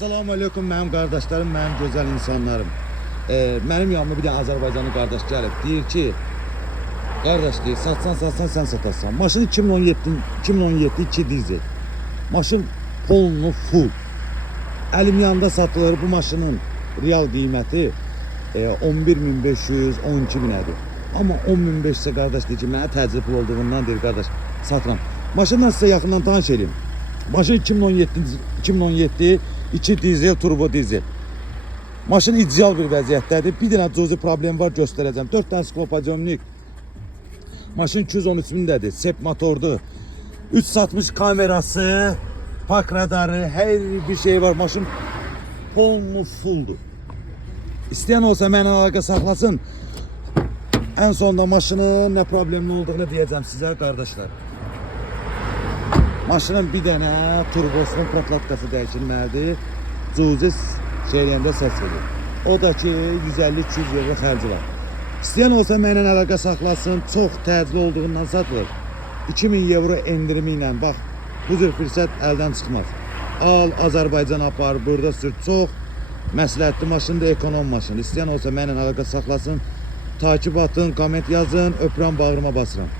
Assalamu alaikum mənim qardaşlarım, mənim gözəl insanlarım. Mənim yanıma bir dənə Azərbaycanlı qardaş gəlib. Deyir ki, qardaş deyir, satsan sən satarsan. Maşın 2017 2 dizel. Maşın polnu full. Əlim yanında satılır. Bu maşının real qiyməti 11.500, 12.000-ədir. Amma 10.500 isə qardaş deyir ki, mənə təcili pul olduğundan deyir qardaş satıram. Maşından sizə yaxından tanış edeyim. Maşın 2017 2 dizel, turbo dizel. Maşın ideal bir vəziyyətdədir. Bir dənə cüzi problem var, göstərəcəm. 4 dənə sklopadyomnik. Maşın 213 mindədir. Sep motordur. 360 kamerası, park radarı, hər bir şey var. Maşın polnu fulldur. İstəyən olsa mənə əlaqə saxlasın. Ən sonunda maşının nə problemli olduğunu deyəcəm sizə qardaşlar. Maşının bir dənə turbosunun prokladkası dəyişilməlidir. Cüzi şeyləyəndə səs verir. O da ki 150-200 euro xərci var. İstəyən olsa mənə əlaqə saxlasın. Çox təcili olduğundan satılır. 2000 euro endirimi ilə bax bu cür fürsət əldən çıxmaz. Al Azərbaycan apar, burada sür. Çox məsləhətli maşındır, ekonom maşındır. İstəyən olsa mənə əlaqə saxlasın. Takip atın, komment yazın, öpürəm, bağrıma basıram.